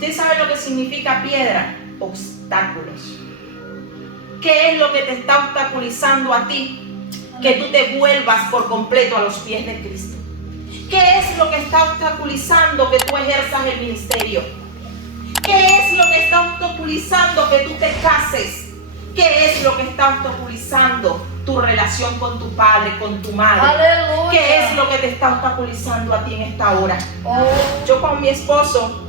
¿Usted sabe lo que significa piedra? Obstáculos. ¿Qué es lo que te está obstaculizando a ti? Que tú te vuelvas por completo a los pies de Cristo. ¿Qué es lo que está obstaculizando que tú ejerzas el ministerio? ¿Qué es lo que está obstaculizando que tú te cases? ¿Qué es lo que está obstaculizando tu relación con tu padre, con tu madre? Aleluya. ¿Qué es lo que te está obstaculizando a ti en esta hora? Yo con mi esposo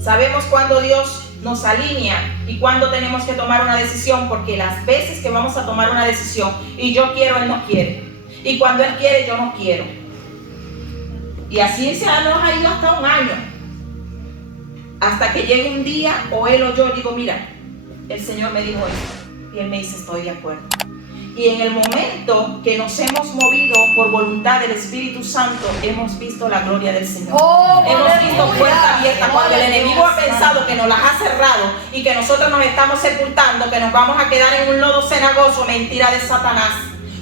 sabemos cuando Dios nos alinea y cuando tenemos que tomar una decisión, porque las veces que vamos a tomar una decisión y yo quiero, Él no quiere, y cuando Él quiere, yo no quiero, y así se nos ha ido hasta un año, hasta que llegue un día o Él o yo digo, mira, el Señor me dijo esto, y Él me dice, estoy de acuerdo. Y en el momento que nos hemos movido por voluntad del Espíritu Santo, hemos visto la gloria del Señor. Hemos visto puertas abiertas. Cuando el enemigo ha pensado que nos las ha cerrado y que nosotros nos estamos sepultando, que nos vamos a quedar en un lodo cenagoso, mentira de Satanás.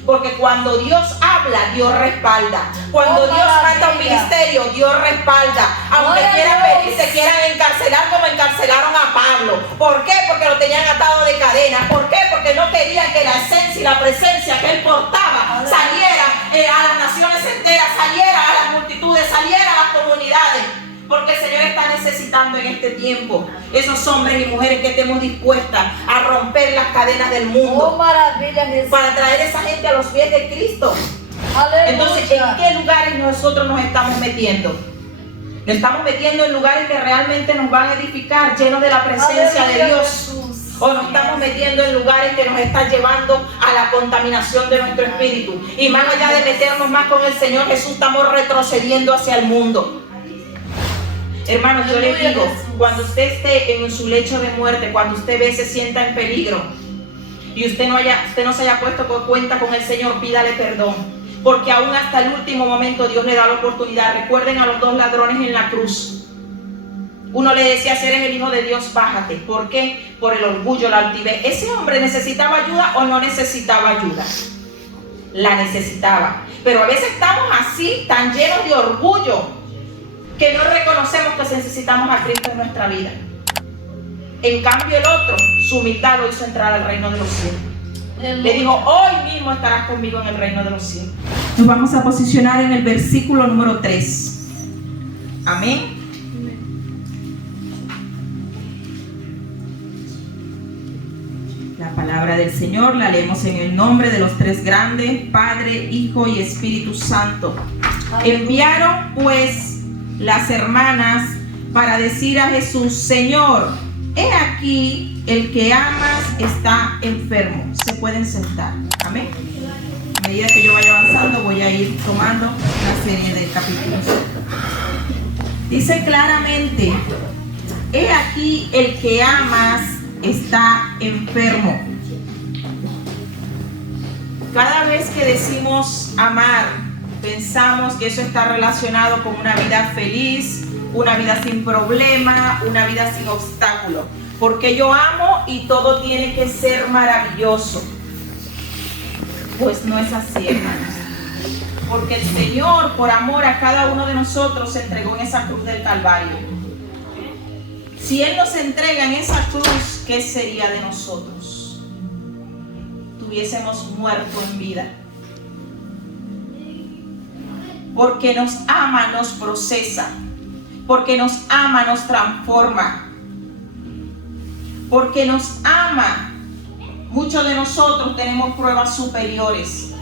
Porque cuando Dios habla, Dios respalda. Cuando Dios manda un ministerio, Dios respalda. Aunque quieran venir, se quieran encarcelar como encarcelaron a Pablo. ¿Por qué? Porque lo tenían atado de cadena. ¿Por qué? Porque no querían que la esencia y la presencia que él portaba saliera a las naciones enteras, saliera a las multitudes, saliera a las comunidades. Porque el Señor está necesitando en este tiempo esos hombres y mujeres que estemos dispuestas a romper las cadenas del mundo, para traer a esa gente a los pies de Cristo. Aleluya. Entonces, ¿en qué lugares nosotros nos estamos metiendo? Nos estamos metiendo en lugares que realmente nos van a edificar, llenos de la presencia de Dios. O nos estamos metiendo en lugares que nos están llevando a la contaminación de nuestro espíritu. Y más allá de meternos más con el Señor Jesús, estamos retrocediendo hacia el mundo. Hermanos, yo les digo, cuando usted esté en su lecho de muerte, cuando usted se sienta en peligro y usted no se haya puesto cuenta con el Señor, pídale perdón, porque aún hasta el último momento Dios le da la oportunidad. Recuerden a los dos ladrones en la cruz. Uno le decía, si eres el Hijo de Dios, bájate. ¿Por qué? Por el orgullo, la altivez. ¿Ese hombre necesitaba ayuda o no necesitaba ayuda? La necesitaba. Pero a veces estamos así, tan llenos de orgullo, que no reconocemos que necesitamos a Cristo en nuestra vida. En cambio el otro, su humildad lo hizo entrar al reino de los cielos. Le dijo, hoy mismo estarás conmigo en el reino de los cielos. Nos vamos a posicionar en el versículo número 3. Amén. La palabra del Señor la leemos en el nombre de los tres grandes, Padre, Hijo y Espíritu Santo. Enviaron pues las hermanas para decir a Jesús, Señor, he aquí el que amas está enfermo. Se pueden sentar. Amén. A medida que yo vaya avanzando, voy a ir tomando una serie de capítulos. Dice claramente, he aquí el que amas está enfermo. Cada vez que decimos amar, pensamos que eso está relacionado con una vida feliz, una vida sin problema, una vida sin obstáculo. Porque yo amo y todo tiene que ser maravilloso. Pues no es así, hermanos. Porque el Señor, por amor a cada uno de nosotros, se entregó en esa cruz del Calvario. Si Él nos entrega en esa cruz, ¿qué sería de nosotros? Tuviésemos muerto en vida. Porque nos ama, nos procesa. Porque nos ama, nos transforma. Porque nos ama. Muchos de nosotros tenemos pruebas superiores.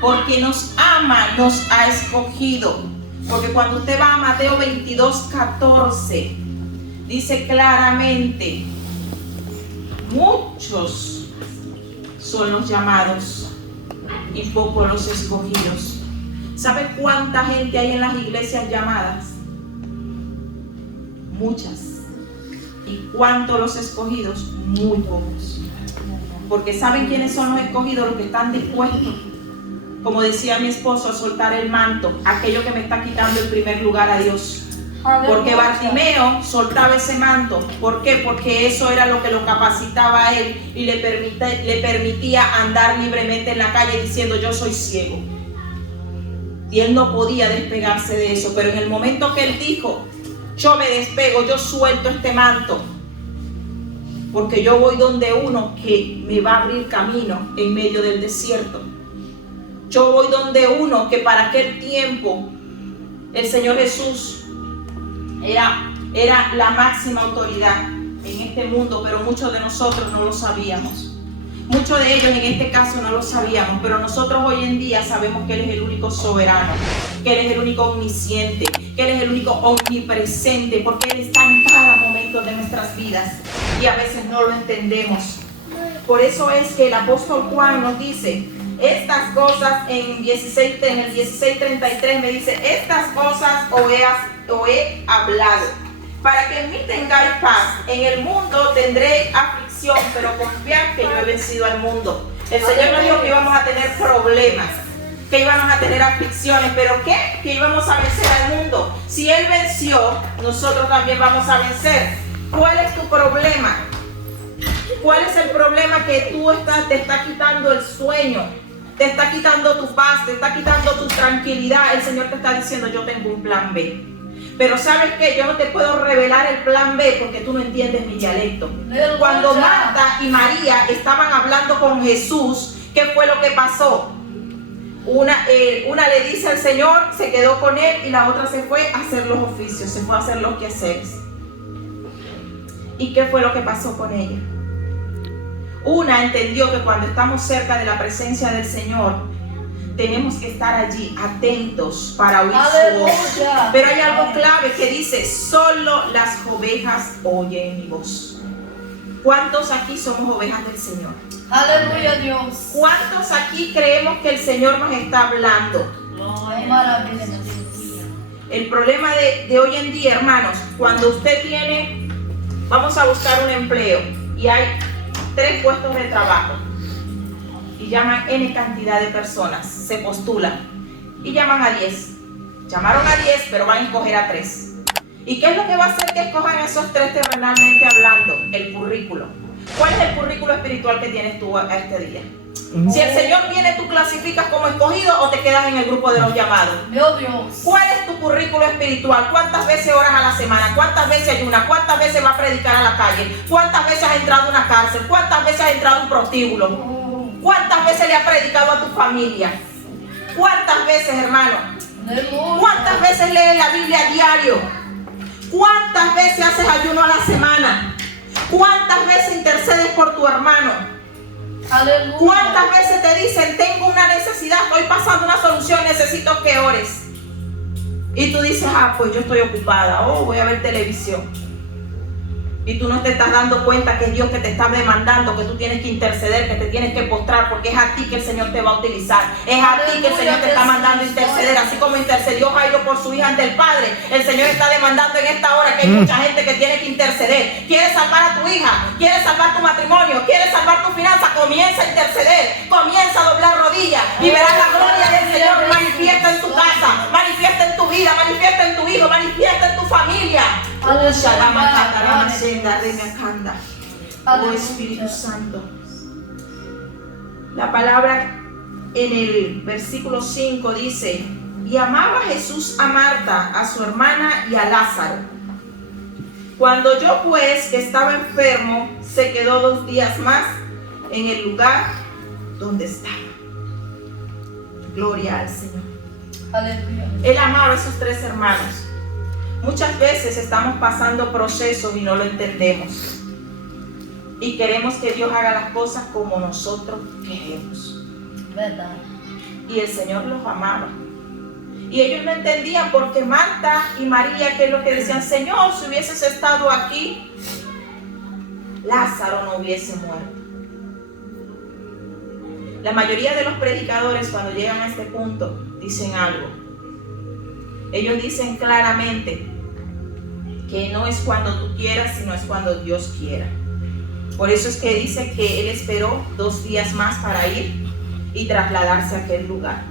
Porque nos ama, nos ha escogido. Porque cuando usted va a Mateo 22:14, dice claramente, muchos son los llamados y pocos los escogidos. ¿Sabe cuánta gente hay en las iglesias llamadas? Muchas. ¿Y cuántos los escogidos? Muy pocos. Porque ¿saben quiénes son los escogidos? Los que están dispuestos, como decía mi esposo, a soltar el manto, aquello que me está quitando el primer lugar a Dios. Porque Bartimeo soltaba ese manto. ¿Por qué? Porque eso era lo que lo capacitaba a él y le permitía andar libremente en la calle diciendo, yo soy ciego. Y él no podía despegarse de eso. Pero en el momento que él dijo, yo me despego, yo suelto este manto. Porque yo voy donde uno que me va a abrir camino en medio del desierto. Yo voy donde uno que para aquel tiempo el Señor Jesús era la máxima autoridad en este mundo, pero muchos de nosotros no lo sabíamos. Muchos de ellos en este caso no lo sabíamos, pero nosotros hoy en día sabemos que Él es el único soberano, que Él es el único omnisciente, que Él es el único omnipresente, porque Él está en cada momento de nuestras vidas y a veces no lo entendemos. Por eso es que el apóstol Juan nos dice estas cosas en el 16:33 me dice, estas cosas os he hablado, para que en mí tengáis paz. En el mundo tendréis aflicción, pero confiad que yo he vencido al mundo. El Señor nos dijo que íbamos a tener problemas, que íbamos a tener aflicciones, pero ¿qué? Que íbamos a vencer al mundo. Si Él venció, nosotros también vamos a vencer. ¿Cuál es tu problema? ¿Cuál es el problema que te está quitando el sueño? Te está quitando tu paz, te está quitando tu tranquilidad. El Señor te está diciendo, yo tengo un plan B. Pero ¿sabes qué? Yo no te puedo revelar el plan B porque tú no entiendes mi dialecto. Cuando Marta y María estaban hablando con Jesús, ¿qué fue lo que pasó? Una le dice al Señor, se quedó con Él, y la otra se fue a hacer los oficios, se fue a hacer los quehaceres. ¿Y qué fue lo que pasó con ella? Una entendió que cuando estamos cerca de la presencia del Señor, tenemos que estar allí atentos para oír su voz. Pero hay algo clave que dice, solo las ovejas oyen mi voz. ¿Cuántos aquí somos ovejas del Señor? Aleluya, Dios. ¿Cuántos aquí creemos que el Señor nos está hablando? El problema de hoy en día, hermanos, cuando usted tiene, vamos a buscar un empleo y hay 3 puestos de trabajo y llaman N cantidad de personas, se postulan y llaman a 10. Llamaron a 10, pero van a escoger a 3. ¿Y qué es lo que va a hacer que escojan esos 3 terrenalmente hablando? El currículo. ¿Cuál es el currículo espiritual que tienes tú a este día? Si el Señor viene, ¿tú clasificas como escogido o te quedas en el grupo de los llamados? Dios, Dios. ¿Cuál es tu currículo espiritual? ¿Cuántas veces oras a la semana? ¿Cuántas veces ayunas? ¿Cuántas veces vas a predicar a la calle? ¿Cuántas veces has entrado a una cárcel? ¿Cuántas veces has entrado a un prostíbulo? ¿Cuántas veces le has predicado a tu familia? ¿Cuántas veces, hermano? ¿Cuántas veces lees la Biblia a diario? ¿Cuántas veces haces ayuno a la semana? ¿Cuántas veces intercedes por tu hermano? Aleluya. ¿Cuántas veces te dicen, tengo una necesidad, estoy pasando una solución, necesito que ores? Y tú dices, pues yo estoy ocupada, voy a ver televisión. Y tú no te estás dando cuenta que es Dios que te está demandando, que tú tienes que interceder, que te tienes que postrar, porque es a ti que el Señor te va a utilizar. Es a ti que el Señor te está mandando a interceder, así como intercedió Jairo por su hija ante el Padre. El Señor está demandando en esta hora que hay mucha gente que tiene que interceder. ¿Quieres salvar a tu hija? ¿Quieres salvar tu matrimonio? ¿Quieres salvar tu finanza? Comienza a interceder, comienza a doblar rodillas y verás la gloria del Señor manifiesta en tu casa, manifiesta en tu vida, manifiesta en tu hijo, manifiesta en tu familia. Oh Espíritu Santo. La palabra en el versículo 5 dice, y amaba Jesús a Marta, a su hermana y a Lázaro. Cuando yo pues, que estaba enfermo, se quedó 2 días más en el lugar donde estaba. Gloria al Señor. Aleluya. Él amaba a esos 3 hermanos. Muchas veces estamos pasando procesos y no lo entendemos. Y queremos que Dios haga las cosas como nosotros queremos. ¿Verdad? Y el Señor los amaba. Y ellos no entendían porque Marta y María, que es lo que decían, Señor, si hubieses estado aquí, Lázaro no hubiese muerto. La mayoría de los predicadores cuando llegan a este punto dicen algo. Ellos dicen claramente que no es cuando tú quieras, sino es cuando Dios quiera. Por eso es que dice que Él esperó 2 días más para ir y trasladarse a aquel lugar.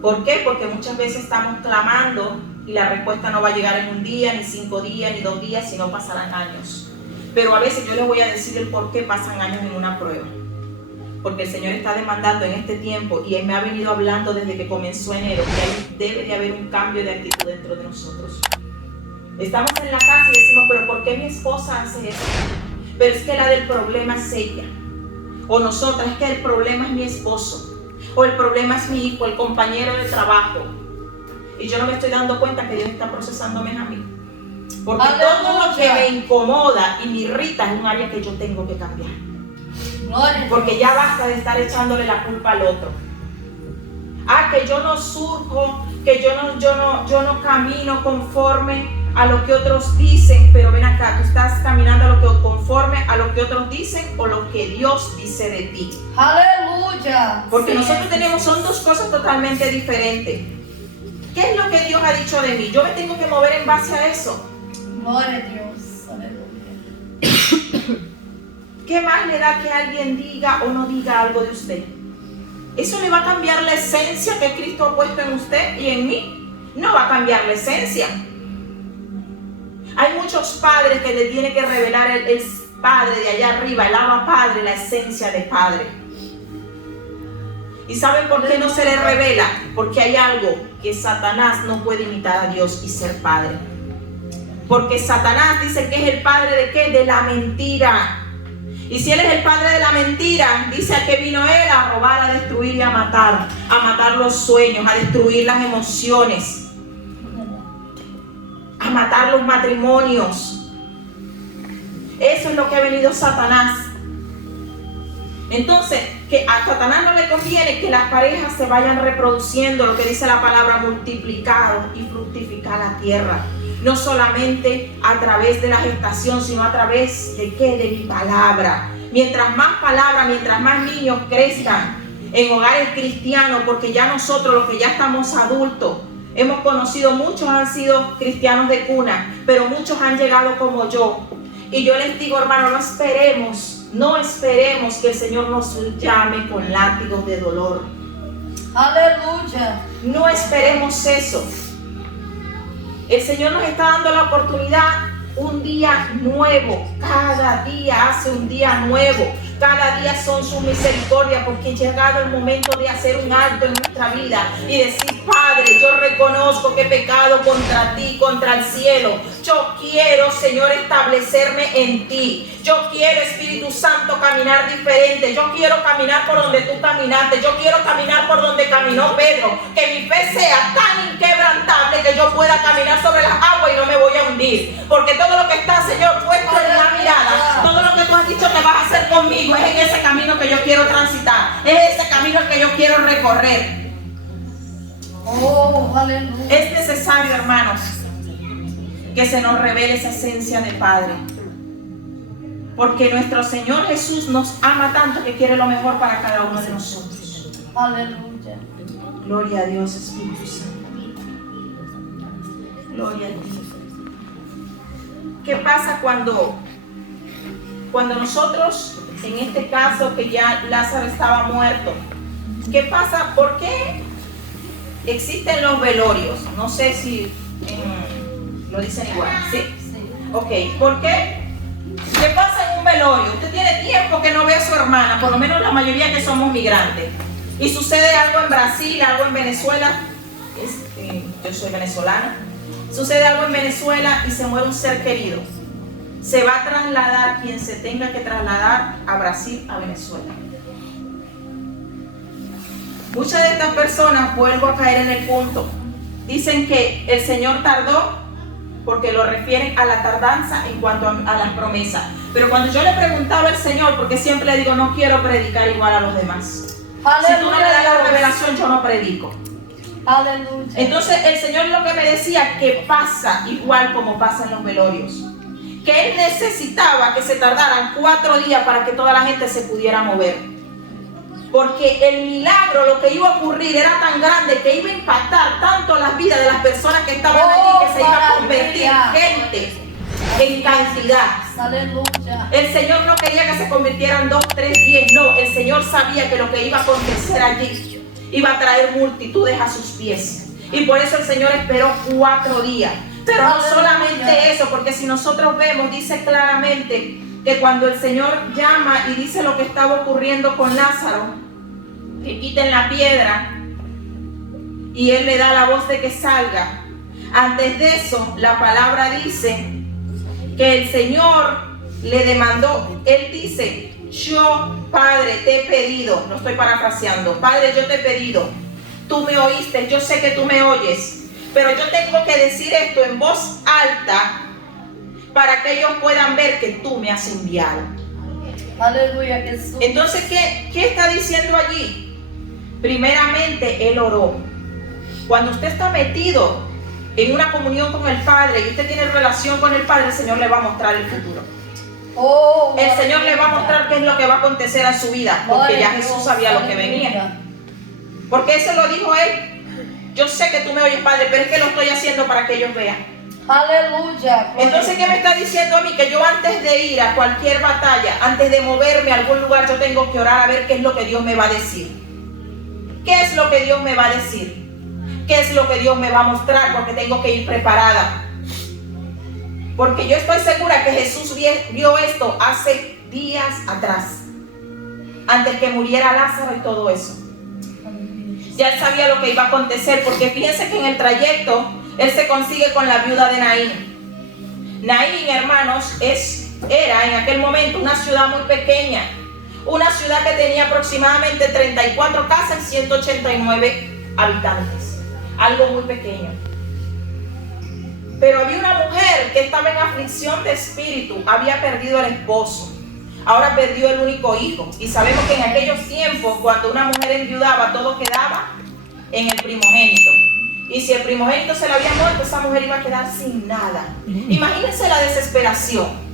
¿Por qué? Porque muchas veces estamos clamando y la respuesta no va a llegar en 1 día, ni 5 días, ni 2 días, sino pasarán años. Pero a veces yo les voy a decir el por qué pasan años en una prueba. Porque el Señor está demandando en este tiempo, y Él me ha venido hablando desde que comenzó enero, que debe de haber un cambio de actitud dentro de nosotros. Estamos en la casa y decimos, pero ¿por qué mi esposa hace eso? Pero es que la del problema es ella. O nosotras, es que el problema es mi esposo. O el problema es mi hijo, el compañero de trabajo. Y yo no me estoy dando cuenta que Dios está procesándome a mí. Porque todo lo que me incomoda y me irrita es un área que yo tengo que cambiar. Porque ya basta de estar echándole la culpa al otro. Que yo no surjo, que yo no camino conforme a lo que otros dicen. Pero ven acá, tú estás caminando conforme a lo que otros dicen o lo que Dios dice de ti. Aleluya. Porque nosotros son dos cosas totalmente diferentes. ¿Qué es lo que Dios ha dicho de mí? Yo me tengo que mover en base a eso. Gloria a Dios. Aleluya. ¿Qué más le da que alguien diga o no diga algo de usted? ¿Eso le va a cambiar la esencia que Cristo ha puesto en usted y en mí? No va a cambiar la esencia. Hay muchos padres que le tiene que revelar el Padre de allá arriba, el Abba Padre, la esencia de Padre. ¿Y saben por qué no se le revela? Porque hay algo que Satanás no puede imitar a Dios y ser padre. Porque Satanás dice que es el padre de ¿qué? De la mentira. Y si él es el padre de la mentira, dice a que vino él a robar, a destruir y a matar los sueños, a destruir las emociones, a matar los matrimonios. Eso es lo que ha venido Satanás. Entonces, que a Satanás no le conviene que las parejas se vayan reproduciendo, lo que dice la palabra, multiplicar y fructificar la tierra. No solamente a través de la gestación, sino a través de ¿qué? De mi palabra. Mientras más niños crezcan en hogares cristianos, porque ya nosotros, los que ya estamos adultos, hemos conocido, muchos han sido cristianos de cuna, pero muchos han llegado como yo. Y yo les digo, hermano, no esperemos que el Señor nos llame con látigos de dolor. Aleluya. No esperemos eso. El Señor nos está dando la oportunidad, un día nuevo. Cada día hace un día nuevo. Cada día son sus misericordias, porque ha llegado el momento de hacer un alto en nuestra vida y decir, Padre, yo reconozco que he pecado contra ti, contra el cielo. Yo quiero, Señor, establecerme en ti. Yo quiero, Espíritu Santo, caminar diferente. Yo quiero caminar por donde tú caminaste. Yo quiero caminar por donde caminó Pedro. Que mi fe sea tan inquebrantable que yo pueda caminar sobre las aguas y no me voy a hundir. Porque todo lo que está, Señor, puesto en la mirada, todo lo que tú has dicho que vas a hacer conmigo, es en ese camino que yo quiero transitar. Es ese camino que yo quiero recorrer. Oh, aleluya. Es necesario, hermanos, que se nos revele esa esencia de Padre. Porque nuestro Señor Jesús nos ama tanto que quiere lo mejor para cada uno de nosotros. Aleluya. Gloria a Dios, Espíritu Santo. Gloria a ti. ¿Qué pasa cuando nosotros, en este caso que ya Lázaro estaba muerto? ¿Qué pasa? ¿Por qué existen los velorios? No sé si lo dicen igual. ¿Sí? Sí. Ok, ¿por qué? ¿Qué pasa en un velorio? Usted tiene tiempo que no ve a su hermana, por lo menos la mayoría que somos migrantes. Y sucede algo en Brasil, algo en Venezuela. Yo soy venezolana. Sucede algo en Venezuela y se muere un ser querido. Se va a trasladar quien se tenga que trasladar a Brasil, a Venezuela. Muchas de estas personas, vuelvo a caer en el punto, dicen que el Señor tardó porque lo refieren a la tardanza en cuanto a las promesas. Pero cuando yo le preguntaba al Señor, porque siempre le digo, no quiero predicar igual a los demás. Aleluya. Si tú no me das la revelación, yo no predico. Aleluya. Entonces el Señor lo que me decía, que pasa igual como pasa en los velorios. Que Él necesitaba que se tardaran 4 días para que toda la gente se pudiera mover. Porque el milagro, lo que iba a ocurrir, era tan grande que iba a impactar tanto las vidas de las personas que estaban allí, que se iba a convertir gente en cantidad. Aleluya. El Señor no quería que se convirtieran 2, 3, 10, no. El Señor sabía que lo que iba a acontecer allí iba a traer multitudes a sus pies. Y por eso el Señor esperó 4 días. Pero no solamente eso, porque si nosotros vemos, dice claramente que cuando el Señor llama y dice lo que estaba ocurriendo con Lázaro, que quiten la piedra, y Él le da la voz de que salga. Antes de eso, la palabra dice que el Señor le demandó. Él dice: yo, Padre, te he pedido, no estoy parafraseando, Padre, yo te he pedido, tú me oíste, yo sé que tú me oyes, pero yo tengo que decir esto en voz alta para que ellos puedan ver que tú me has enviado. Aleluya, Jesús. Entonces, ¿qué está diciendo allí? Primeramente, Él oró. Cuando usted está metido en una comunión con el Padre y usted tiene relación con el Padre, el Señor le va a mostrar el futuro. El Señor le va a mostrar qué es lo que va a acontecer en su vida, porque ya Jesús sabía lo que venía. Porque eso lo dijo Él: yo sé que tú me oyes, Padre, pero es que lo estoy haciendo para que ellos vean. Aleluya. Entonces, ¿qué me está diciendo a mí? Que yo, antes de ir a cualquier batalla, antes de moverme a algún lugar, yo tengo que orar a ver qué es lo que Dios me va a decir. ¿Qué es lo que Dios me va a decir? ¿Qué es lo que Dios me va a mostrar? Porque tengo que ir preparada. Porque yo estoy segura que Jesús vio esto hace días atrás, antes que muriera Lázaro y todo eso. Ya Él sabía lo que iba a acontecer, porque fíjense que en el trayecto Él se consigue con la viuda de Naín. Naín, hermanos, era en aquel momento una ciudad muy pequeña, una ciudad que tenía aproximadamente 34 casas y 189 habitantes, algo muy pequeño. Pero había una mujer que estaba en aflicción de espíritu, había perdido el esposo, ahora perdió el único hijo. Y sabemos que en aquellos tiempos, cuando una mujer enviudaba, todo quedaba en el primogénito. Y si el primogénito se le había muerto, esa mujer iba a quedar sin nada. Imagínense la desesperación.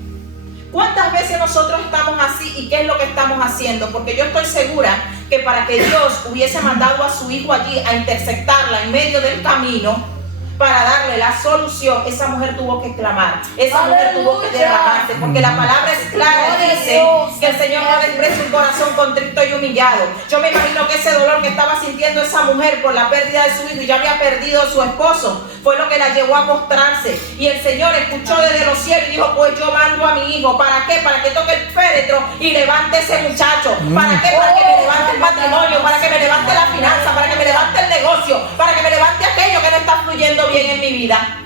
¿Cuántas veces nosotros estamos así y qué es lo que estamos haciendo? Porque yo estoy segura que para que Dios hubiese mandado a su hijo allí a interceptarla en medio del camino, para darle la solución, esa mujer tuvo que clamar, esa mujer tuvo que derramarse, porque la palabra es clara, dice que el Señor no desprecia un corazón contrito y humillado. Yo me imagino que ese dolor que estaba sintiendo esa mujer por la pérdida de su hijo y ya había perdido a su esposo, fue lo que la llevó a postrarse. Y el Señor escuchó desde los cielos y dijo: pues yo mando a mi hijo. ¿Para qué? Para que toque el féretro y levante ese muchacho. ¿Para qué? Para que me levante el matrimonio, para que me levante la finanza, para que me levante el negocio, para que me levante aquello que no está fluyendo bien en mi vida.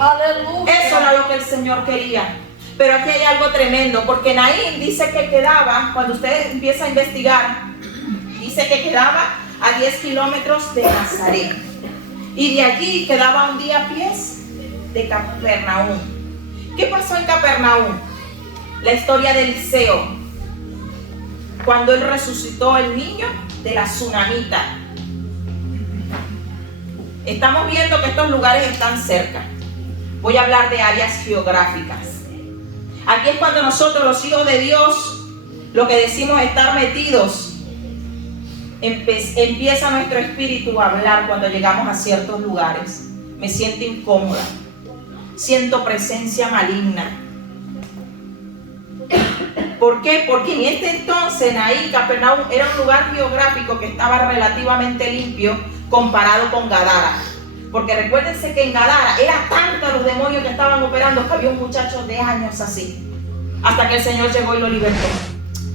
Aleluya. Eso era lo que el Señor quería. Pero aquí hay algo tremendo, porque Naín dice que quedaba, cuando usted empieza a investigar, dice que quedaba a 10 kilómetros de Nazaret, y de allí quedaba un día a pies de Capernaum. ¿Qué pasó en Capernaum? La historia de Eliseo, cuando él resucitó el niño de la tsunamita. Estamos viendo que estos lugares están cerca. Voy a hablar de áreas geográficas. Aquí es cuando nosotros, los hijos de Dios, lo que decimos estar metidos, empieza nuestro espíritu a hablar cuando llegamos a ciertos lugares. Me siento incómoda, siento presencia maligna. ¿Por qué? Porque en este entonces Naín, Capernaum, era un lugar geográfico que estaba relativamente limpio comparado con Gadara. Porque recuérdense que en Gadara era tanto los demonios que estaban operando que había un muchacho de años así, hasta que el Señor llegó y lo libertó.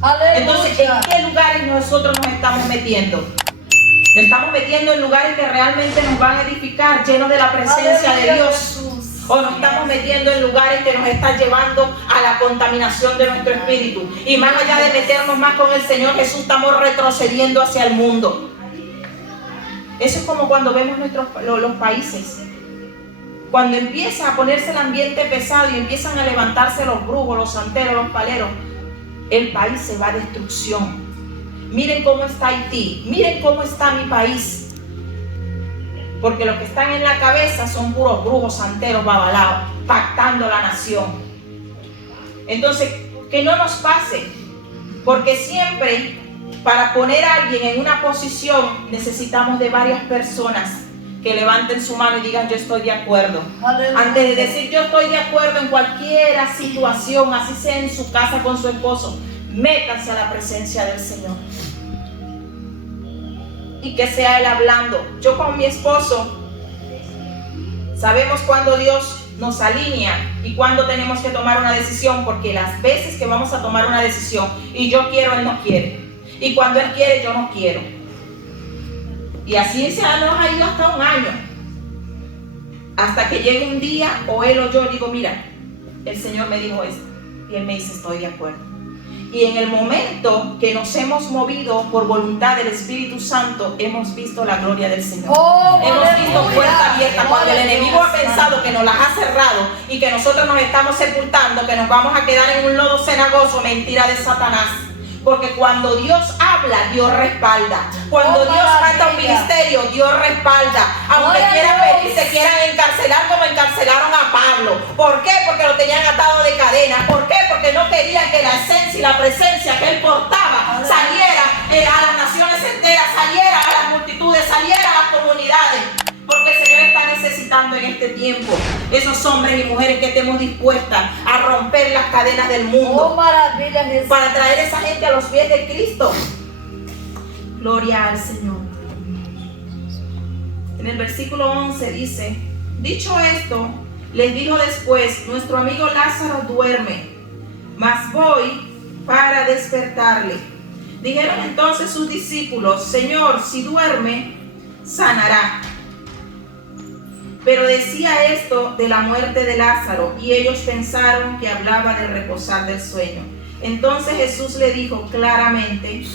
Aleluya. Entonces, ¿en qué lugares nosotros nos estamos metiendo? Nos estamos metiendo en lugares que realmente nos van a edificar, llenos de la presencia de Dios. Jesús. O nos estamos metiendo en lugares que nos están llevando a la contaminación de nuestro espíritu. Y más allá de meternos más con el Señor Jesús, estamos retrocediendo hacia el mundo. Eso es como cuando vemos los países. Cuando empieza a ponerse el ambiente pesado y empiezan a levantarse los brujos, los santeros, los paleros, el país se va a destrucción. Miren cómo está Haití, miren cómo está mi país. Porque los que están en la cabeza son puros brujos, santeros, babalaos, pactando la nación. Entonces, que no nos pase, porque siempre para poner a alguien en una posición necesitamos de varias personas que levanten su mano y digan: yo estoy de acuerdo. Aleluya. Antes de decir yo estoy de acuerdo en cualquier situación, así sea en su casa con su esposo, métanse a la presencia del Señor. Y que sea Él hablando. Yo con mi esposo sabemos cuando Dios nos alinea y cuando tenemos que tomar una decisión, porque las veces que vamos a tomar una decisión y yo quiero, Él no quiere, y cuando Él quiere, yo no quiero. Y así se nos ha ido hasta un año. Hasta que llegue un día o él o yo digo, mira, el Señor me dijo esto. Y él me dice, estoy de acuerdo. Y en el momento que nos hemos movido por voluntad del Espíritu Santo, hemos visto la gloria del Señor. Hemos visto puertas abiertas. Cuando el enemigo ha pensado que nos las ha cerrado y que nosotros nos estamos sepultando, que nos vamos a quedar en un lodo cenagoso, mentira de Satanás. Porque cuando Dios habla, Dios respalda. Cuando Dios manda un ministerio, Dios respalda. Aunque te quieran encarcelar como encarcelaron a Pablo. ¿Por qué? Porque lo tenían atado de cadena. ¿Por qué? Porque no querían que la esencia y la presencia que él portaba saliera a las naciones enteras, saliera a las multitudes, saliera a las comunidades. Porque el Señor está necesitando en este tiempo esos hombres y mujeres que estemos dispuestas a romper las cadenas del mundo para traer a esa gente a los pies de Cristo. Gloria al Señor. En el versículo 11 dice, dicho esto, les dijo después, nuestro amigo Lázaro duerme, mas voy para despertarle. Dijeron entonces sus discípulos, Señor, si duerme, sanará. Pero decía esto de la muerte de Lázaro, y ellos pensaron que hablaba de reposar del sueño. Entonces Jesús le dijo claramente,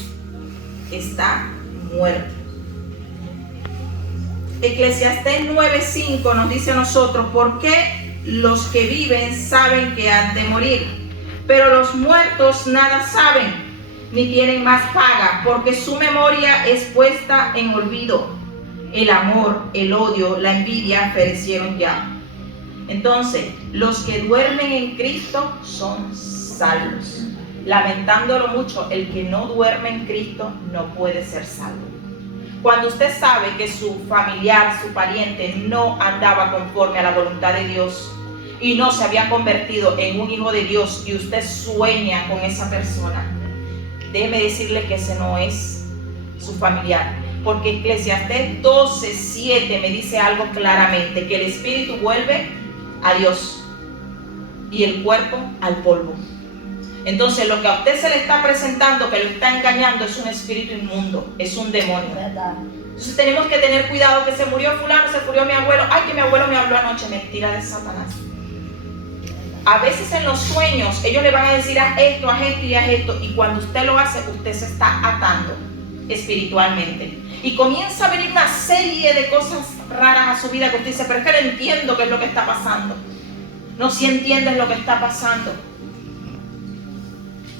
está muerto. Eclesiastés 9:5 nos dice a nosotros, porque los que viven saben que han de morir, pero los muertos nada saben, ni tienen más paga, porque su memoria es puesta en olvido. El amor, el odio, la envidia perecieron ya. Entonces, los que duermen en Cristo son salvos. Lamentándolo mucho, el que no duerme en Cristo no puede ser salvo. Cuando usted sabe que su familiar, su pariente no andaba conforme a la voluntad de Dios y no se había convertido en un hijo de Dios y usted sueña con esa persona, déjeme decirle que ese no es su familiar. Porque Eclesiastés 12:7 me dice algo claramente, que el espíritu vuelve a Dios y el cuerpo al polvo. Entonces lo que a usted se le está presentando, que lo está engañando, es un espíritu inmundo, es un demonio. Entonces tenemos que tener cuidado, que se murió fulano, se murió mi abuelo, ay que mi abuelo me habló anoche, mentira de Satanás. A veces en los sueños ellos le van a decir haz esto y haz esto, y cuando usted lo hace, usted se está atando espiritualmente. Y comienza a venir una serie de cosas raras a su vida que usted dice, pero es que no entiendo qué es lo que está pasando. No, si entiendes lo que está pasando.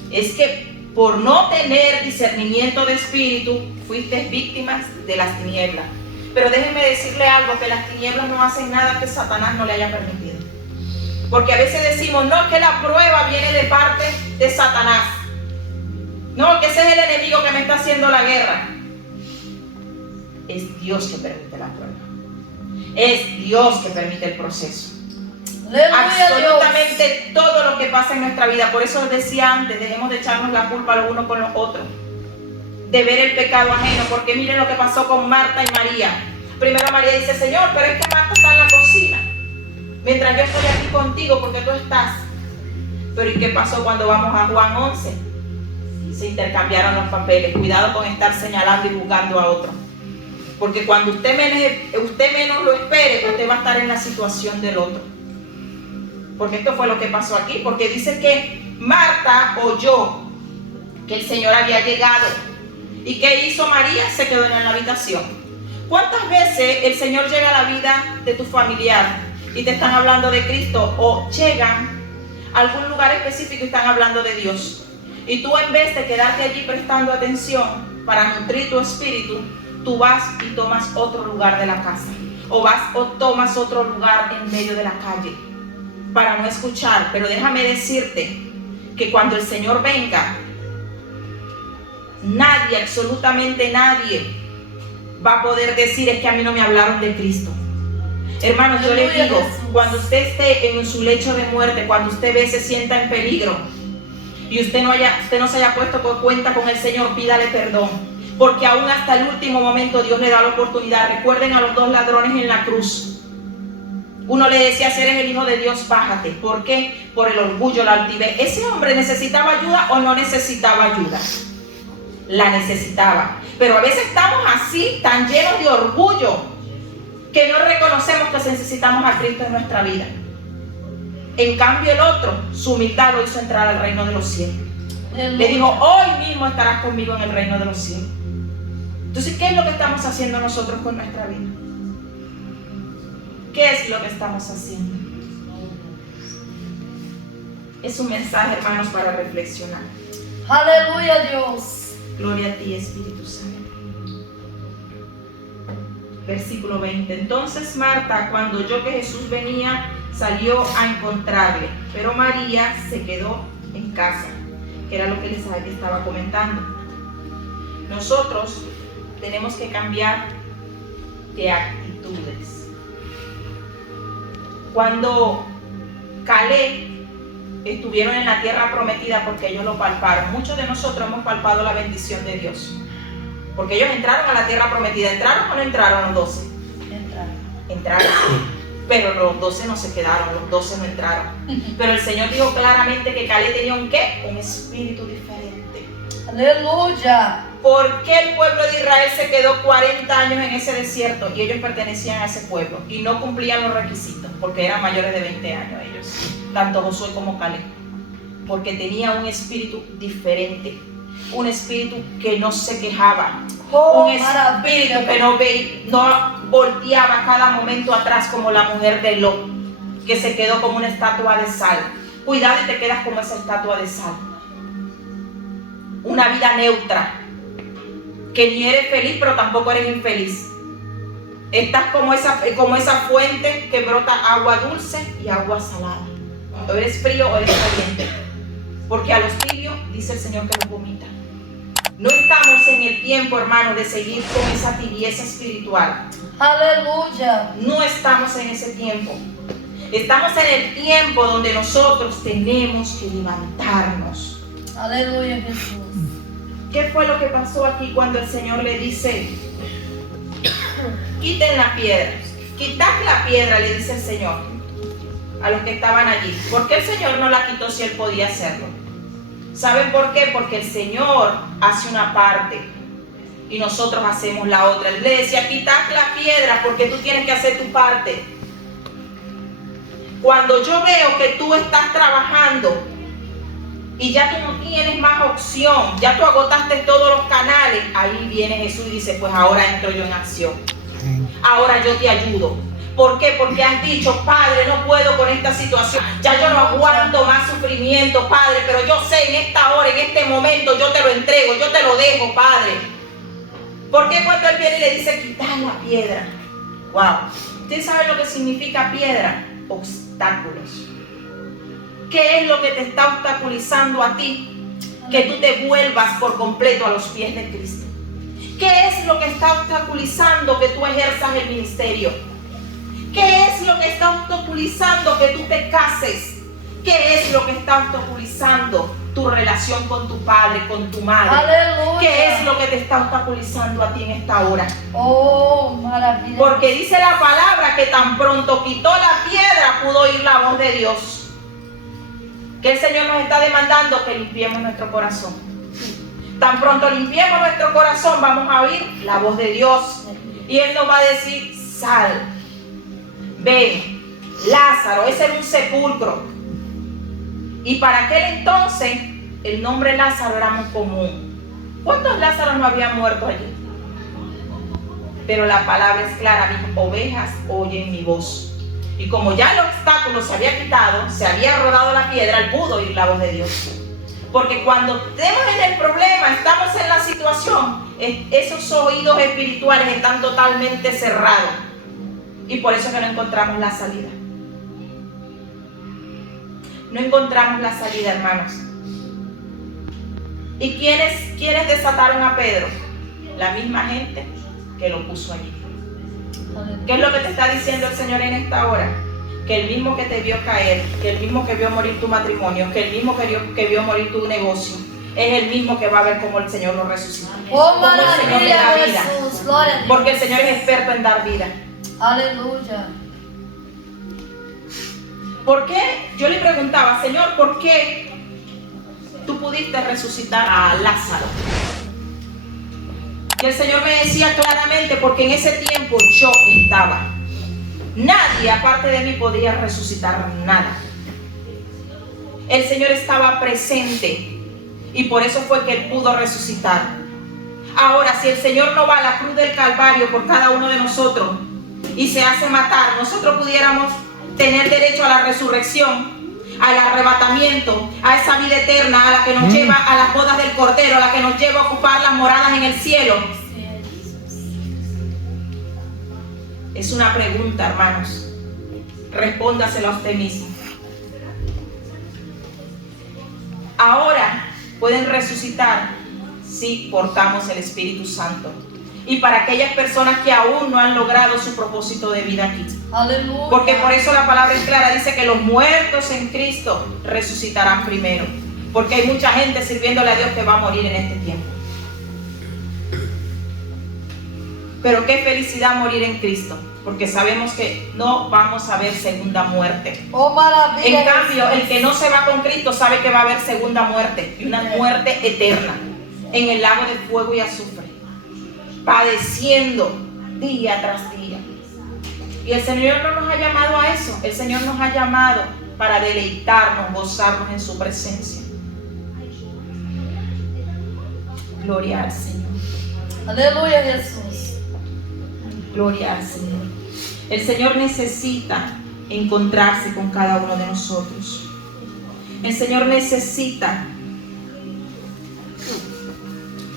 Es que por no tener discernimiento de espíritu, fuiste víctimas de las tinieblas. Pero déjenme decirle algo, que las tinieblas no hacen nada que Satanás no le haya permitido. Porque a veces decimos, no, que la prueba viene de parte de Satanás. No, que ese es el enemigo que me está haciendo la guerra. Es Dios que permite la prueba. Es Dios que permite el proceso. Absolutamente todo lo que pasa en nuestra vida. Por eso decía antes, dejemos de echarnos la culpa los unos con los otros, de ver el pecado ajeno. Porque miren lo que pasó con Marta y María. Primero María dice, Señor, pero es que Marta está en la cocina mientras yo estoy aquí contigo, porque tú estás. Pero ¿y qué pasó cuando vamos a Juan 11? Se intercambiaron los papeles. Cuidado con estar señalando y juzgando a otro. Porque cuando usted menos lo espere, usted va a estar en la situación del otro. Porque esto fue lo que pasó aquí. Porque dice que Marta oyó que el Señor había llegado. ¿Y qué hizo María? Se quedó en la habitación. ¿Cuántas veces el Señor llega a la vida de tu familiar y te están hablando de Cristo, o llegan a algún lugar específico y están hablando de Dios? Y tú, en vez de quedarte allí prestando atención para nutrir tu espíritu, tú vas y tomas otro lugar de la casa, o vas o tomas otro lugar en medio de la calle para no escuchar. Pero déjame decirte que cuando el Señor venga, nadie, absolutamente nadie, va a poder decir es que a mí no me hablaron de Cristo. Hermanos, yo les digo, cuando usted esté en su lecho de muerte, cuando usted se sienta en peligro y usted no se haya puesto por cuenta con el Señor, pídale perdón, porque aún hasta el último momento Dios le da la oportunidad. Recuerden a los dos ladrones en la cruz. Uno le decía, si eres el Hijo de Dios, bájate. ¿Por qué? Por el orgullo, la altivez. ¿Ese hombre necesitaba ayuda o no necesitaba ayuda? La necesitaba. Pero a veces estamos así, tan llenos de orgullo, que no reconocemos que necesitamos a Cristo en nuestra vida. En cambio el otro, su humildad lo hizo entrar al reino de los cielos. Le dijo, hoy mismo estarás conmigo en el reino de los cielos. Entonces, ¿qué es lo que estamos haciendo nosotros con nuestra vida? ¿Qué es lo que estamos haciendo? Es un mensaje, hermanos, para reflexionar. Aleluya, Dios. Gloria a ti, Espíritu Santo. Versículo 20. Entonces Marta, cuando oyó que Jesús venía, salió a encontrarle, pero María se quedó en casa, que era lo que les estaba comentando. Nosotros tenemos que cambiar de actitudes. Cuando Caleb estuvieron en la tierra prometida, porque ellos lo palparon, muchos de nosotros hemos palpado la bendición de Dios, porque ellos entraron a la tierra prometida. ¿Entraron o no entraron los 12? Entraron. Pero los 12 no se quedaron, los 12 no entraron. Pero el Señor dijo claramente que Caleb tenía un ¿qué? Un espíritu diferente. Aleluya. ¿Por qué el pueblo de Israel se quedó 40 años en ese desierto y ellos pertenecían a ese pueblo y no cumplían los requisitos? Porque eran mayores de 20 años ellos, tanto Josué como Caleb. Porque tenía un espíritu diferente, un espíritu que no se quejaba, un espíritu que no volteaba cada momento atrás como la mujer de Lot, que se quedó como una estatua de sal. Cuidado y te quedas como esa estatua de sal. Una vida neutra, que ni eres feliz pero tampoco eres infeliz. Estás como esa fuente que brota agua dulce y agua salada. O eres frío o eres caliente, porque a los tibios dice el Señor que los vomita. No estamos en el tiempo, hermano, de seguir con esa tibieza espiritual. Aleluya. No estamos en ese tiempo. Estamos en el tiempo donde nosotros tenemos que levantarnos. Aleluya, Jesús. ¿Qué fue lo que pasó aquí cuando el Señor le dice, quiten la piedra? Quitad la piedra, le dice el Señor a los que estaban allí. ¿Por qué el Señor no la quitó si Él podía hacerlo? ¿Saben por qué? Porque el Señor hace una parte y nosotros hacemos la otra. Él le decía, quitad la piedra porque tú tienes que hacer tu parte. Cuando yo veo que tú estás trabajando y ya tú no tienes más opción, ya tú agotaste todos los canales, ahí viene Jesús y dice, pues ahora entro yo en acción. Ahora yo te ayudo. ¿Por qué? Porque has dicho, Padre, no puedo con esta situación, ya yo no aguanto más sufrimiento, Padre, pero yo sé en esta hora, en este momento, yo te lo entrego, yo te lo dejo, Padre. ¿Por qué cuando Él viene y le dice, quitar la piedra? Wow. ¿Ustedes saben lo que significa piedra? Obstáculos. ¿Qué es lo que te está obstaculizando a ti? Que tú te vuelvas por completo a los pies de Cristo. ¿Qué es lo que está obstaculizando que tú ejerzas el ministerio? ¿Qué es lo que está obstaculizando que tú te cases? ¿Qué es lo que está obstaculizando tu relación con tu padre, con tu madre? Aleluya. ¿Qué es lo que te está obstaculizando a ti en esta hora? Oh, maravilla. Porque dice la palabra que tan pronto quitó la piedra pudo oír la voz de Dios. Que el Señor nos está demandando que limpiemos nuestro corazón. Tan pronto limpiemos nuestro corazón, vamos a oír la voz de Dios. Y Él nos va a decir, sal. Ven, Lázaro, ese era un sepulcro. Y para aquel entonces, el nombre Lázaro era muy común. ¿Cuántos Lázaros no habían muerto allí? Pero la palabra es clara, dijo, ovejas oyen mi voz. Y como ya el obstáculo se había quitado, se había rodado la piedra, él pudo oír la voz de Dios. Porque cuando estemos en el problema, estamos en la situación, esos oídos espirituales están totalmente cerrados. Y por eso es que no encontramos la salida. No encontramos la salida, hermanos. ¿Y quiénes desataron a Pedro? La misma gente que lo puso allí. ¿Qué es lo que te está diciendo el Señor en esta hora? Que el mismo que te vio caer, que el mismo que vio morir tu matrimonio, que el mismo que vio morir tu negocio, es el mismo que va a ver cómo el Señor lo resucita. Oh, Cómo el Señor le da maravilla, vida. Jesús. Gloria a Dios. Porque el Señor es experto en dar vida. Aleluya. ¿Por qué? Yo le preguntaba, Señor, ¿por qué tú pudiste resucitar a Lázaro? Y el Señor me decía claramente, porque en ese tiempo yo estaba. Nadie aparte de mí podía resucitar nada. El Señor estaba presente y por eso fue que Él pudo resucitar. Ahora, si el Señor no va a la cruz del Calvario por cada uno de nosotros y se hace matar, nosotros pudiéramos tener derecho a la resurrección, al arrebatamiento, a esa vida eterna, a la que nos lleva a las bodas del Cordero, a la que nos lleva a ocupar las moradas en el cielo. Es una pregunta, hermanos. Respóndasela a usted mismo. Ahora pueden resucitar si portamos el Espíritu Santo. Y para aquellas personas que aún no han logrado su propósito de vida aquí. Aleluya. Porque por eso la palabra es clara, dice que los muertos en Cristo resucitarán primero. Porque hay mucha gente sirviéndole a Dios que va a morir en este tiempo. Pero qué felicidad morir en Cristo, porque sabemos que no vamos a ver segunda muerte. Oh, maravilla. En cambio, el que no se va con Cristo sabe que va a haber segunda muerte, y una muerte eterna, en el lago de fuego y azufre, padeciendo día tras día. Y el Señor no nos ha llamado a eso. El Señor nos ha llamado para deleitarnos, gozarnos en su presencia. Gloria al Señor. Aleluya, Jesús. Gloria al Señor. El Señor necesita encontrarse con cada uno de nosotros. El Señor necesita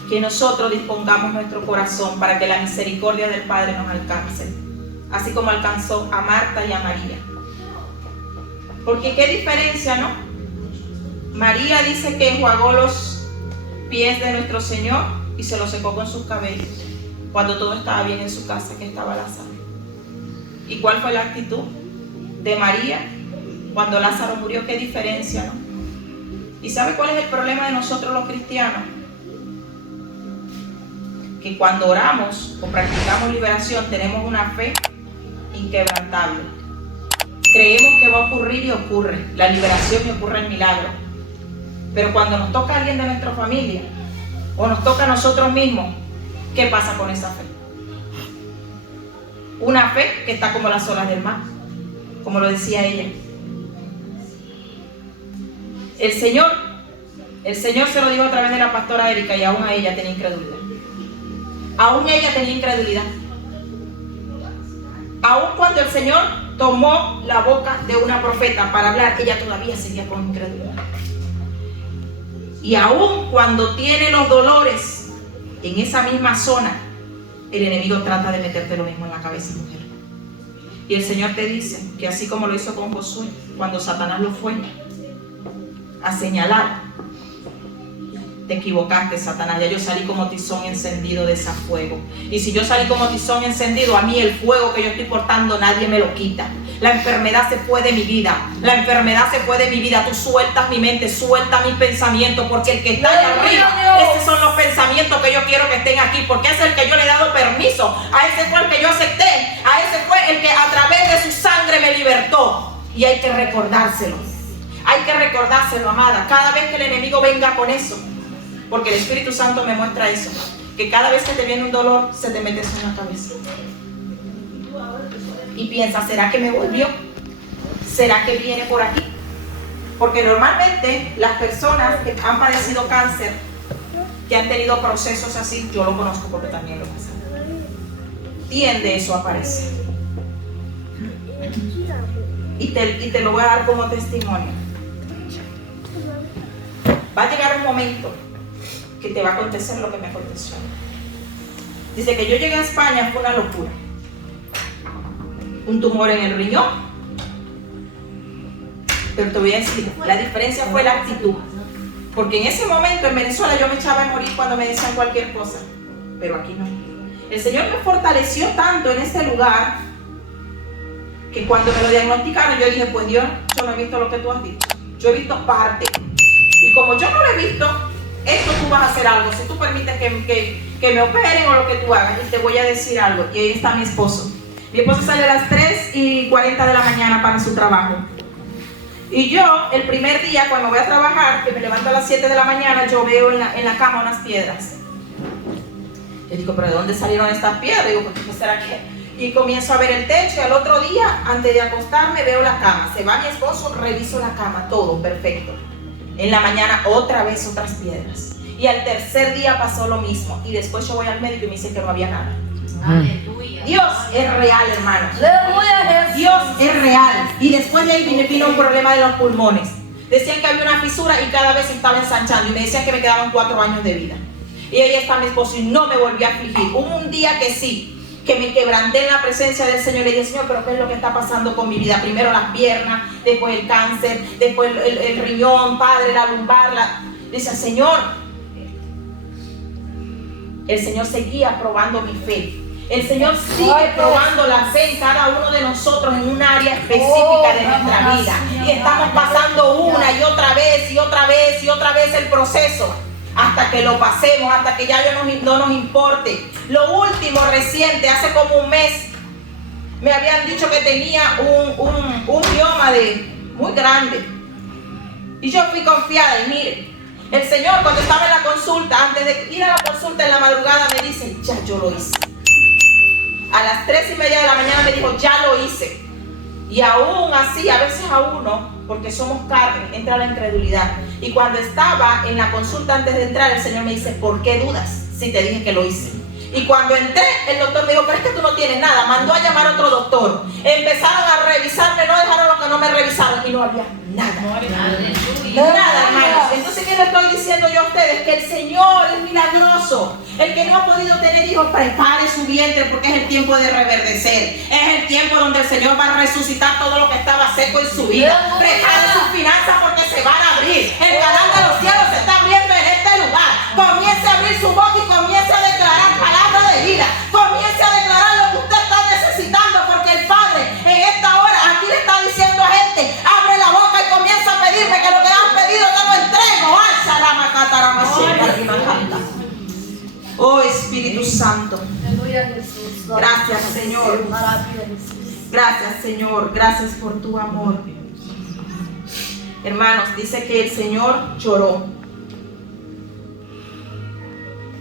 que nosotros dispongamos nuestro corazón para que la misericordia del Padre nos alcance, así como alcanzó a Marta y a María. Porque qué diferencia, ¿no? María dice que enjuagó los pies de nuestro Señor y se los secó con sus cabellos, cuando todo estaba bien en su casa, que estaba Lázaro. ¿Y cuál fue la actitud de María cuando Lázaro murió? Qué diferencia, ¿no? ¿Y sabe cuál es el problema de nosotros los cristianos? Que cuando oramos o practicamos liberación tenemos una fe inquebrantable. Creemos que va a ocurrir y ocurre la liberación y ocurre el milagro. Pero cuando nos toca a alguien de nuestra familia o nos toca a nosotros mismos, ¿qué pasa con esa fe? Una fe que está como las olas del mar, como lo decía ella. El Señor se lo dijo a través de la pastora Erika, y aún a ella tenía incredulidad. Aún ella tenía incredulidad. Aún cuando el Señor tomó la boca de una profeta para hablar, ella todavía seguía con incredulidad. Y aún cuando tiene los dolores en esa misma zona, el enemigo trata de meterte lo mismo en la cabeza, mujer. Y el Señor te dice que así como lo hizo con Josué, cuando Satanás lo fue a señalar, te equivocaste, Satanás, ya yo salí como tizón encendido de ese fuego. Y si yo salí como tizón encendido, a mí el fuego que yo estoy portando nadie me lo quita. La enfermedad se fue de mi vida. La enfermedad se fue de mi vida. Tú sueltas mi mente, suelta mis pensamientos, porque el que está allá arriba, esos son los pensamientos que yo quiero que estén aquí, porque ese es el que yo le he dado permiso. A ese fue el que yo acepté. A ese fue el que a través de su sangre me libertó. Y hay que recordárselo. Hay que recordárselo, amada. Cada vez que el enemigo venga con eso, porque el Espíritu Santo me muestra eso, que cada vez que te viene un dolor, se te mete eso en la cabeza. Y piensa, ¿será que me volvió? ¿Será que viene por aquí? Porque normalmente las personas que han padecido cáncer, que han tenido procesos así, yo lo conozco porque también lo pasé, tiende eso a aparecer. Y te lo voy a dar como testimonio. Va a llegar un momento que te va a acontecer lo que me aconteció. Dice que yo llegué a España, fue una locura. Un tumor en el riñón. Pero te voy a decir, la diferencia fue la actitud. Porque en ese momento en Venezuela yo me echaba a morir cuando me decían cualquier cosa. Pero aquí no. El Señor me fortaleció tanto en ese lugar que cuando me lo diagnosticaron yo dije, pues Dios, yo no he visto lo que tú has visto. Yo he visto parte. Y como yo no lo he visto, esto tú vas a hacer algo. Si tú permites que me operen o lo que tú hagas, y te voy a decir algo. Y ahí está mi esposo. Mi esposo sale a las 3:40 de la mañana para su trabajo. Y yo, el primer día, cuando voy a trabajar, que me levanto a las 7 de la mañana, yo veo en la cama unas piedras. Yo digo, ¿pero de dónde salieron estas piedras? Digo, ¿por qué será y comienzo a ver el techo, y al otro día, antes de acostarme, veo la cama. Se va mi esposo, reviso la cama, todo perfecto. En la mañana otra vez otras piedras. Y al tercer día pasó lo mismo. Y después yo voy al médico y me dice que no había nada. Aleluya. Dios es real, hermanos. Aleluya, Jesús. Dios es real. Y después de ahí me vino un problema de los pulmones. Decían que había una fisura y cada vez se estaba ensanchando. Y me decían que me quedaban 4 años de vida. Y ahí está mi esposo y no me volví a afligir. Hubo un día que sí, que me quebranté en la presencia del Señor. Y dije, Señor, pero ¿qué es lo que está pasando con mi vida? Primero las piernas, después el cáncer, después el riñón, Padre, la lumbar. Dice, Señor, el Señor seguía probando mi fe. El Señor sigue probando la fe en cada uno de nosotros en un área específica de nuestra vida. Y estamos pasando una y otra vez y otra vez y otra vez el proceso hasta que lo pasemos, hasta que ya no nos importe. Lo último reciente, hace como un mes, me habían dicho que tenía un mioma muy grande. Y yo fui confiada y mire, el Señor cuando estaba en la consulta, antes de ir a la consulta en la madrugada, me dice, ya yo lo hice. A las 3:30 de la mañana me dijo, ya lo hice. Y aún así, a veces a uno, porque somos carne, entra la incredulidad. Y cuando estaba en la consulta antes de entrar, el Señor me dice, ¿por qué dudas si te dije que lo hice? Y cuando entré, el doctor me dijo, pero es que tú no tienes nada. Mandó a llamar a otro doctor. Empezaron a revisarme, no dejaron lo que no me revisaron. Y no había nada. Aleluya. Nada, hermanos. Entonces, ¿qué le estoy diciendo yo a ustedes? Que el Señor es milagroso. El que no ha podido tener hijos, prepare su vientre porque es el tiempo de reverdecer. Es el tiempo donde el Señor va a resucitar todo lo que estaba seco en su vida. Prepare sus finanzas porque se van a abrir. El canal de los cielos se está abriendo en este lugar. Comience a abrir su boca y comience a declarar palabras de vida. Comience a declarar lo que usted está necesitando porque el Padre en esta hora aquí le está diciendo a gente, abre la boca y comienza a pedirme que lo que has pedido te lo entrego. Oh Espíritu Santo. Aleluya, Jesús. Gracias, Señor. Maravilha, Jesús. Gracias, Señor. Gracias por tu amor. Hermanos, dice que el Señor lloró.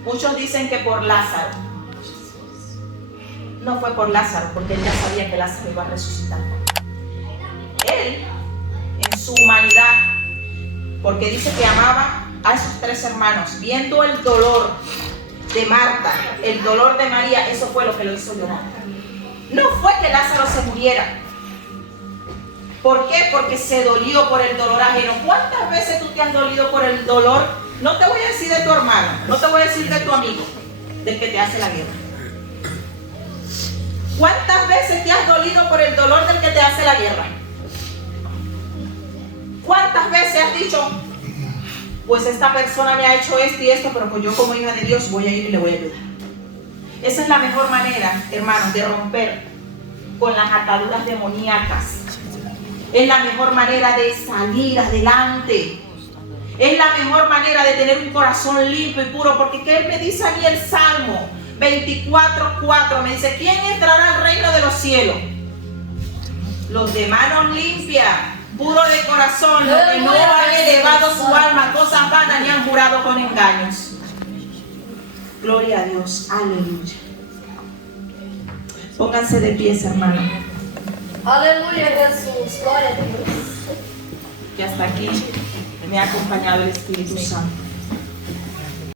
Muchos dicen que por Lázaro. No fue por Lázaro, porque él ya sabía que Lázaro iba a resucitar. Él, en su humanidad, porque dice que amaba a esos 3 hermanos, viendo el dolor de Marta, el dolor de María, eso fue lo que lo hizo llorar. No fue que Lázaro se muriera. ¿Por qué? Porque se dolió por el dolor ajeno. ¿Cuántas veces tú te has dolido por el dolor? No te voy a decir de tu hermano, no te voy a decir de tu amigo, del que te hace la guerra. ¿Cuántas veces te has dolido por el dolor del que te hace la guerra? ¿Cuántas veces has dicho, pues esta persona me ha hecho esto y esto, pero pues yo como hija de Dios voy a ir y le voy a ayudar? Esa es la mejor manera, hermanos, de romper con las ataduras demoníacas. Es la mejor manera de salir adelante. Es la mejor manera de tener un corazón limpio y puro, porque ¿qué me dice a mí el Salmo 24:4? Me dice, ¿quién entrará al reino de los cielos? Los de manos limpias, puro de corazón, los que no han elevado su alma a cosas vanas ni han jurado con engaños. Gloria a Dios, aleluya. Pónganse de pies, hermano. Aleluya, Jesús. Glória a Deus. Que hasta aquí me ha acompañado el Espíritu Santo.